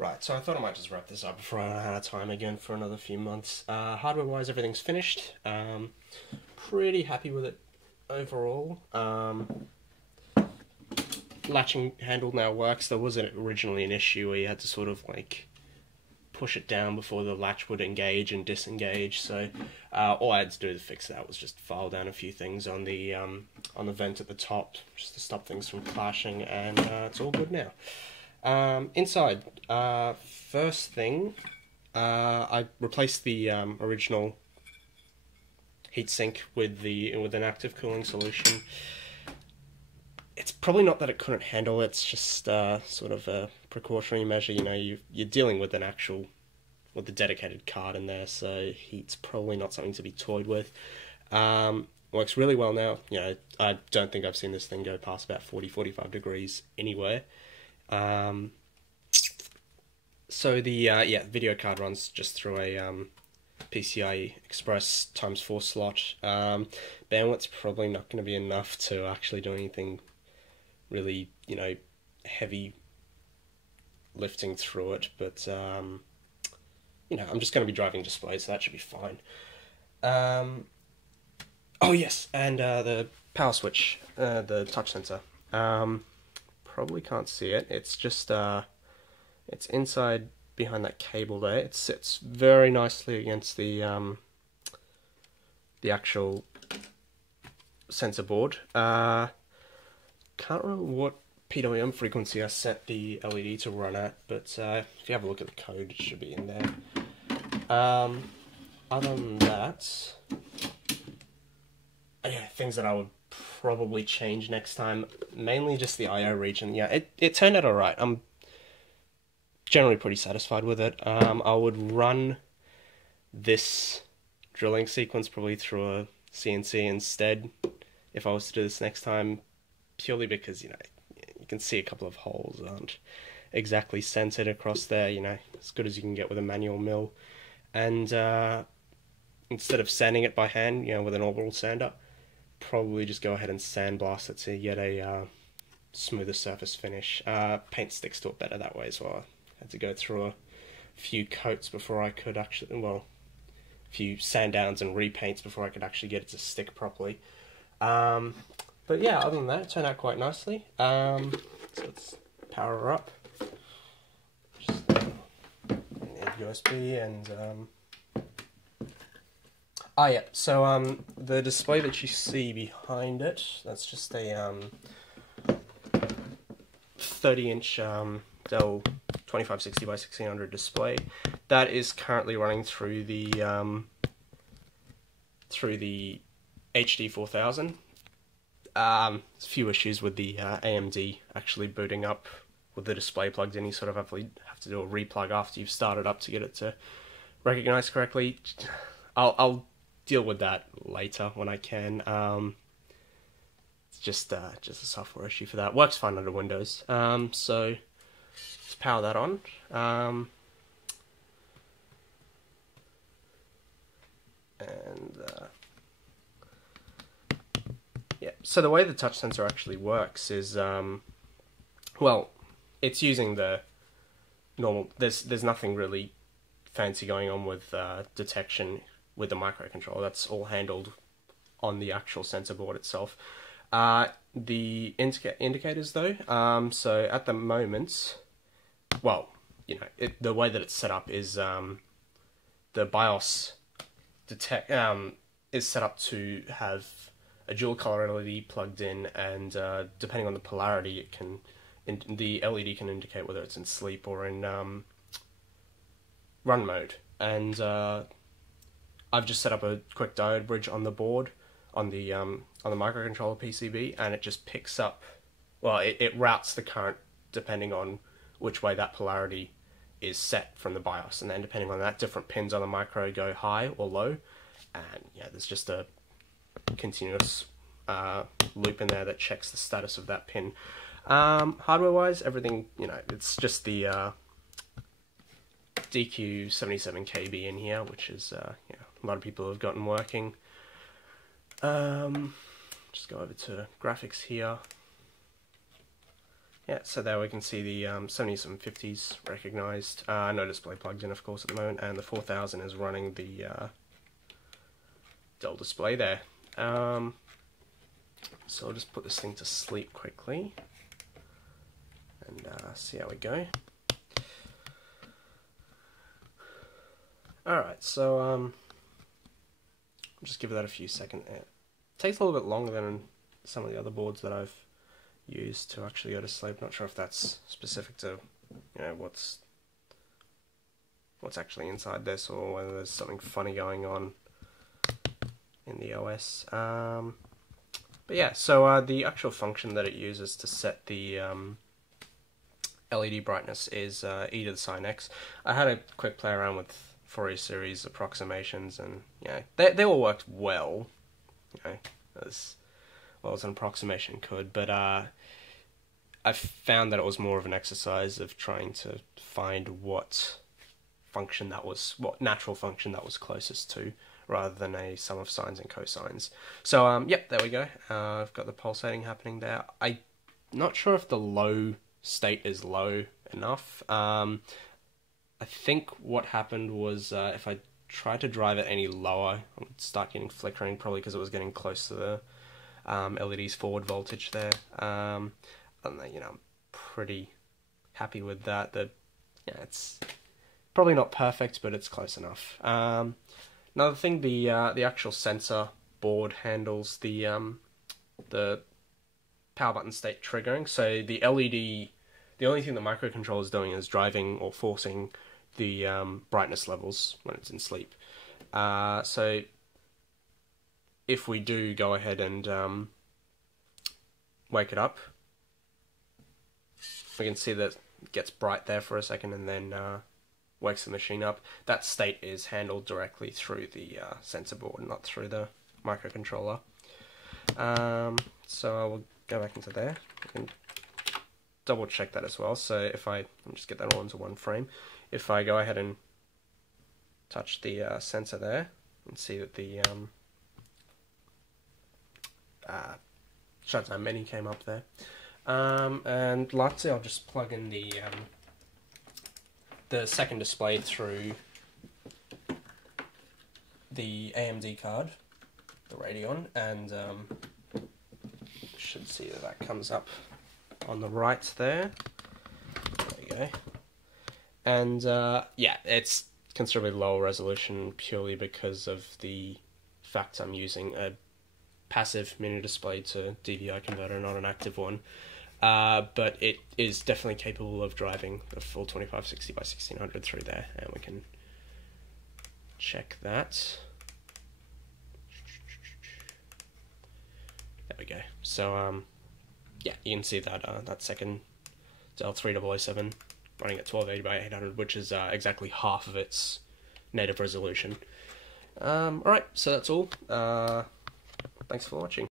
Right, so I thought I might just wrap this up before I run out of time again for another few months. Hardware-wise, everything's finished. Pretty happy with it overall. Latching handle now works. There was originally an issue where you had to sort of like push it down before the latch would engage and disengage. So all I had to do to fix that was just file down a few things on the vent at the top, just to stop things from clashing, and it's all good now. Inside, first thing, I replaced the original heatsink with an active cooling solution. It's probably not that it couldn't handle it, it's just sort of a precautionary measure. You know, you're dealing with with the dedicated card in there, so heat's probably not something to be toyed with. Works really well now. You know, I don't think I've seen this thing go past about 40-45 degrees anywhere. So the video card runs just through a PCIe Express x4 slot. Bandwidth's probably not going to be enough to actually do anything really, you know, heavy lifting through it, but you know, I'm just going to be driving display, so that should be fine. Oh yes, and the power switch, the touch sensor. Probably can't see it. It's just it's inside behind that cable there. It sits very nicely against the actual sensor board. Can't remember what PWM frequency I set the LED to run at, but if you have a look at the code, it should be in there. Other than that, yeah, things that I would probably change next time, mainly just the I/O region. Yeah, it turned out alright. I'm generally pretty satisfied with it. I would run this drilling sequence probably through a CNC instead if I was to do this next time, purely because, you know, you can see a couple of holes aren't exactly centered across there, you know, as good as you can get with a manual mill. And instead of sanding it by hand, you know, with an orbital sander, probably just go ahead and sandblast it to get a smoother surface finish. Paint sticks to it better that way as well. I had to go through a few coats before I could actually, well, a few sand downs and repaints before I could actually get it to stick properly. But yeah, other than that, it turned out quite nicely. So let's power her up. Just USB and yeah, so the display that you see behind it, that's just a 30-inch Dell 2560 by 1600 display. That is currently running through the HD 4000. There's a few issues with the AMD actually booting up with the display plugged in. You sort of have to do a replug after you've started up to get it to recognize correctly. I'll deal with that later when I can. It's just a software issue for that. Works fine under Windows. So let's power that on. Yeah, so the way the touch sensor actually works is, well, it's using the normal, there's nothing really fancy going on with detection with the microcontroller. That's all handled on the actual sensor board itself. The indicators though, so at the moment, well, you know, the way that it's set up is the BIOS is set up to have a dual color LED plugged in, and depending on the polarity, the LED can indicate whether it's in sleep or in run mode. And I've just set up a quick diode bridge on the board on the microcontroller PCB, and it just picks up. Well, it routes the current depending on which way that polarity is set from the BIOS, and then depending on that, different pins on the micro go high or low. And yeah, there's just a continuous loop in there that checks the status of that pin. Hardware wise, everything, you know, it's just the DQ77KB in here, which is you know, a lot of people have gotten working. Just go over to graphics here. yeah, so there we can see the 70s and 50s recognized. No display plugged in, of course, at the moment, and the 4000 is running the Dell display there. So I'll just put this thing to sleep quickly and see how we go. Alright, so I'll just give that a few seconds. It takes a little bit longer than some of the other boards that I've used to actually go to sleep. Not sure if that's specific to, you know, what's actually inside this, or whether there's something funny going on in the OS. But yeah, so the actual function that it uses to set the LED brightness is e to the sine x. I had a quick play around with Fourier series approximations, and you know, they all worked well, you know, as well as an approximation could, but I found that it was more of an exercise of trying to find what natural function that was closest to, rather than a sum of sines and cosines. So yep, there we go. I've got the pulsating happening there. I'm not sure if the low state is low enough. I think what happened was if I tried to drive it any lower, I would start getting flickering, probably because it was getting close to the LED's forward voltage there. And you know, I'm pretty happy with that. Yeah, it's probably not perfect, but it's close enough. Another thing, the actual sensor board handles the power button state triggering. So the LED, the only thing the microcontroller is doing is driving or forcing the brightness levels when it's in sleep. So if we do go ahead and wake it up, we can see that it gets bright there for a second and then wakes the machine up. That state is handled directly through the sensor board, not through the microcontroller. So I will go back into there. I can double check that as well. So if I'll just get that all into one frame. If I go ahead and touch the sensor there and see that the shutdown menu came up there. And lastly, I'll just plug in the second display through the AMD card, the Radeon, and should see that comes up on the right there. There you go. And yeah, it's considerably lower resolution purely because of the fact I'm using a passive mini display to DVI converter, not an active one. But it is definitely capable of driving the full 2560 by 1600 through there, and we can check that. There we go. So yeah, you can see that that second Dell 3007 running at 1280 by 800, which is exactly half of its native resolution. Alright, so that's all. Thanks for watching.